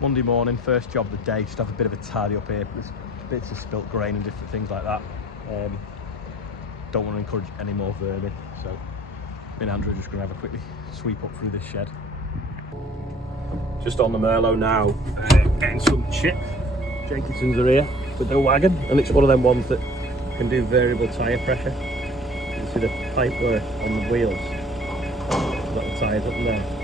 Monday morning, first job of the day, just have a bit of a tidy up here. There's bits of spilt grain and different things like that. Don't want to encourage any more vermin, so me and Andrew are just going to have a quickly sweep up through this shed. Just on the Merlot now, getting some chip. Jenkinsons are here with their wagon, and it's one of them ones that can do variable tyre pressure. You can see the pipe work on the wheels. Got the tyres up and there.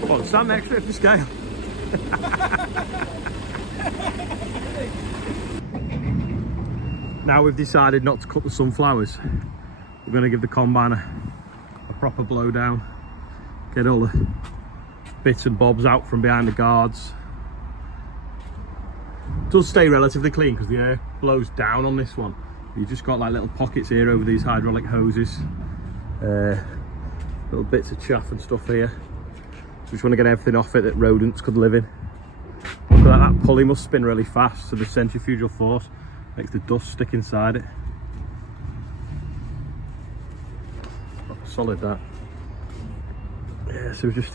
Come on, stand next to it for scale. Now we've decided not to cut the sunflowers. We're going to give the combine a proper blow down, get all the bits and bobs out from behind the guards. It does stay relatively clean because the air blows down on this one. You've just got like little pockets here over these hydraulic hoses, little bits of chaff and stuff here. So just want to get everything off it that rodents could live in. Look at that pulley must spin really fast, so the centrifugal force makes the dust stick inside it. Solid that. Yeah, so we've just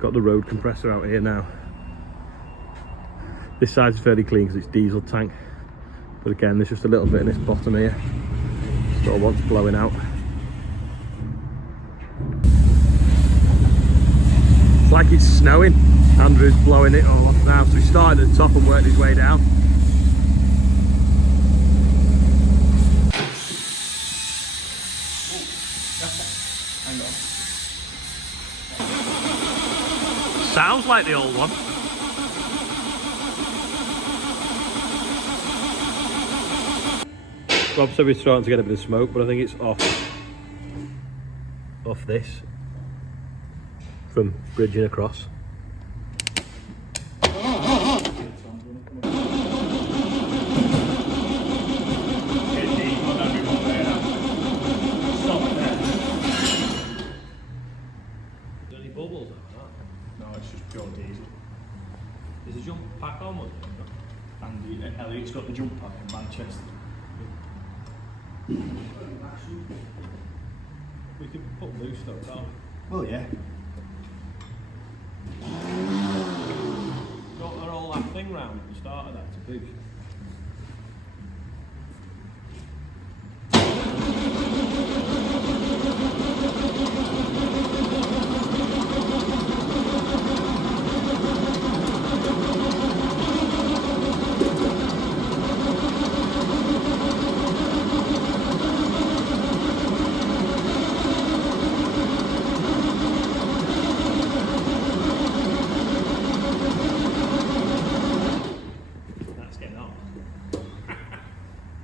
got the road compressor out here now. This side's fairly clean because it's diesel tank, but again there's just a little bit in this bottom here. Still wants blowing out. It's like it's snowing. Andrew's blowing it all off now, so he started at the top and worked his way down. Hang on. Sounds like the old one. Rob said we're starting to get a bit of smoke, but I think it's off this from bridging across. Bubbles like that? No, it's just pure diesel. There's a jump pack on one. And Elliot's got the jump pack in Manchester. We could put loose though, can't we? Well, yeah. Don't they roll that thing round at the start of that to boost?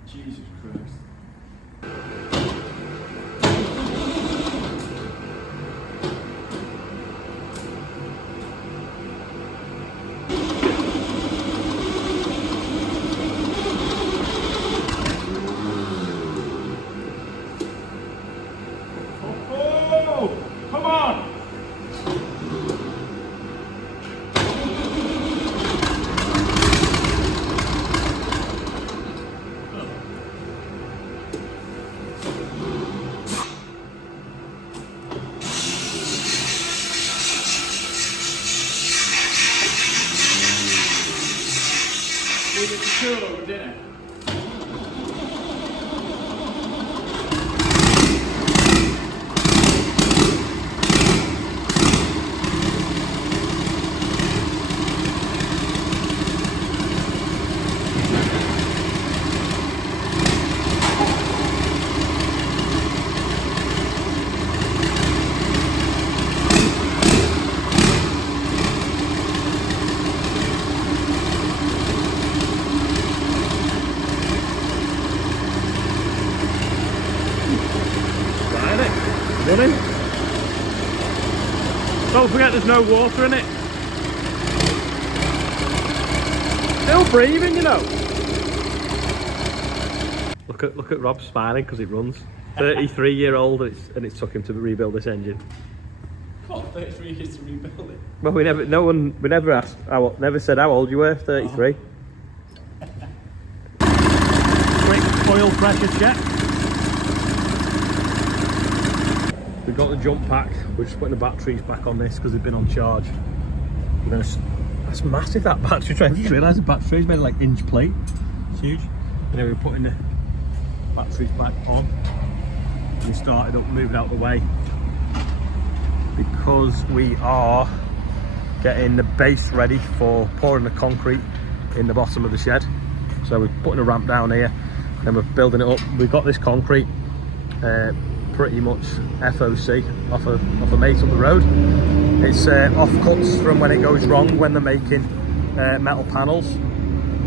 Jesus Christ. Oh, come on! Leave it to cool over dinner. Running. Don't forget there's no water in it. Still breathing, you know. Look at Rob smiling because it runs. 33-year-old and it's took him to rebuild this engine. What, 33 years to rebuild it? Well, we never asked, never said how old you were, 33. Oh. Quick oil pressure check. We've got the jump pack. We're just putting the batteries back on this because they've been on charge. That's massive, that battery tray. I just realised the battery's made of like inch plate. It's huge. And then we're putting the batteries back on. We started up, moving out the way because we are getting the base ready for pouring the concrete in the bottom of the shed. So we're putting a ramp down here and we're building it up. We've got this concrete pretty much FOC off a mate up the road. It's offcuts from when it goes wrong when they're making metal panels.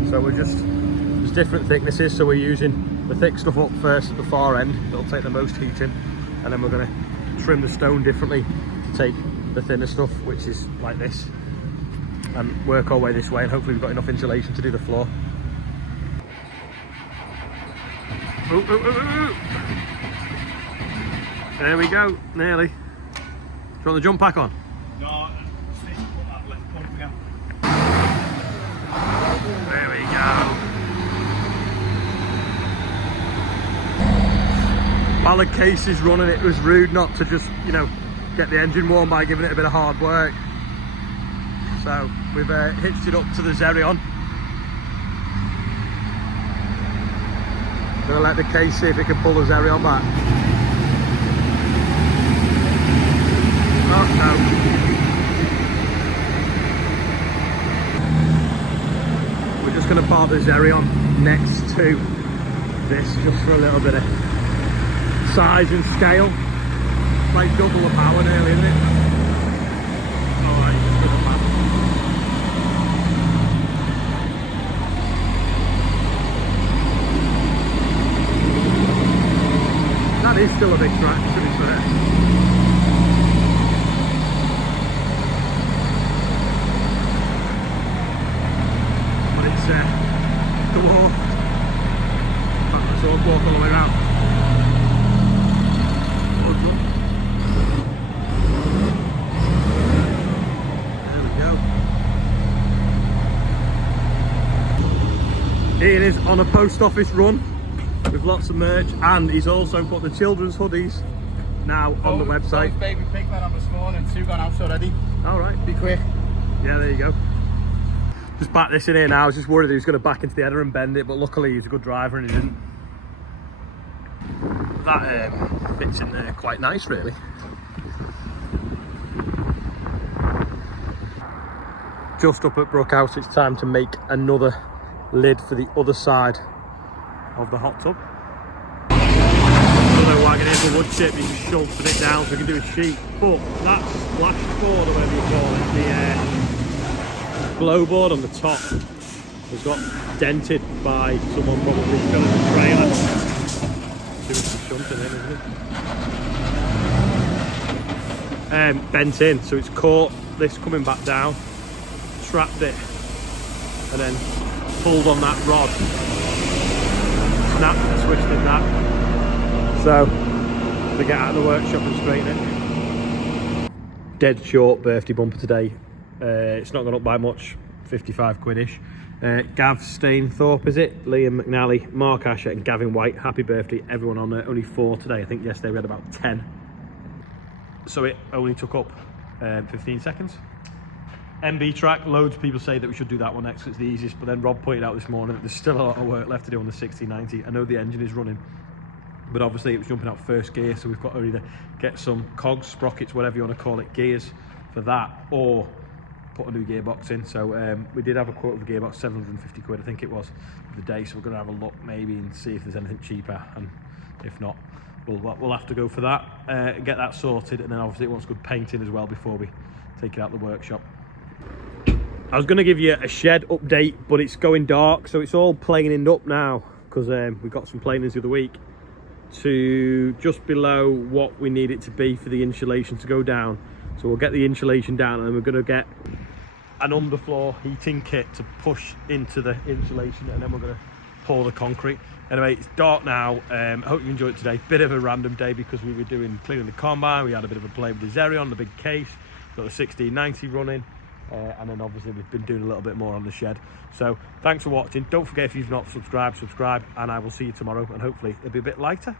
So there's different thicknesses, so we're using the thick stuff up first at the far end. It'll take the most heat in, and then we're going to trim the stone differently to take the thinner stuff, which is like this, and work our way this way, and hopefully we've got enough insulation to do the floor. Ooh, ooh, ooh, ooh. There we go, nearly. Do you want the jump pack on? No, put that left pump again. There we go. While the case is running, it was rude not to just, get the engine warm by giving it a bit of hard work. So we've hitched it up to the Xerion. Gonna let the case see if it can pull the Xerion back. Oh no. We're just going to park the Xerion next to this just for a little bit of size and scale. It's like double the power nearly, isn't it? Alright, just give it back. That is still a big track, to be fair. Dwarf. So I'll walk all the way around. There we go. Ian is on a post office run with lots of merch, and he's also put the children's hoodies now on the website. Baby pig went on this morning, 2 gone out already. Alright. Be quick. Yeah, there you go. Just back this in here now. I was just worried he was going to back into the header and bend it, but luckily he's a good driver and he didn't. That fits in there quite nice, really. Just up at Brookhouse, it's time to make another lid for the other side of the hot tub. Another wagon here for wood chip. He's shunted it down so we can do a sheet. But that splashboard, or whatever you call it, the blowboard on the top has got dented by someone probably filling the trailer. Too much shunting in, isn't it? Bent in, so it's caught this coming back down, trapped it, and then pulled on that rod, snapped and twisted that. So to get out of the workshop and straighten it. Dead short birthday bumper today. It's not gone up by much, 55 quid-ish. Gav Stainthorpe, is it? Liam McNally, Mark Asher and Gavin White. Happy birthday, everyone on there. Only 4 today. I think yesterday we had about 10. So it only took up 15 seconds. MB track, loads of people say that we should do that one next, it's the easiest, but then Rob pointed out this morning that there's still a lot of work left to do on the 1690. I know the engine is running, but obviously it was jumping out first gear, so we've got to either get some cogs, sprockets, whatever you want to call it, gears for that, or put a new gearbox in. So we did have a quote of the gearbox, 750 quid I think it was for the day, so we're going to have a look maybe and see if there's anything cheaper, and if not we'll have to go for that, get that sorted, and then obviously it wants good painting as well before we take it out of the workshop. I was going to give you a shed update, but it's going dark, so it's all planed up now because we got some planings the other week to just below what we need it to be for the insulation to go down. So we'll get the insulation down, and then we're going to get an underfloor heating kit to push into the insulation, and then we're going to pour the concrete. Anyway, it's dark now. I hope you enjoyed it today. Bit of a random day because we were cleaning the combine. We had a bit of a play with the Xerion, the big case. got the 1690 running, and then obviously we've been doing a little bit more on the shed. So thanks for watching. Don't forget, if you've not subscribed, subscribe, and I will see you tomorrow, and hopefully it'll be a bit lighter.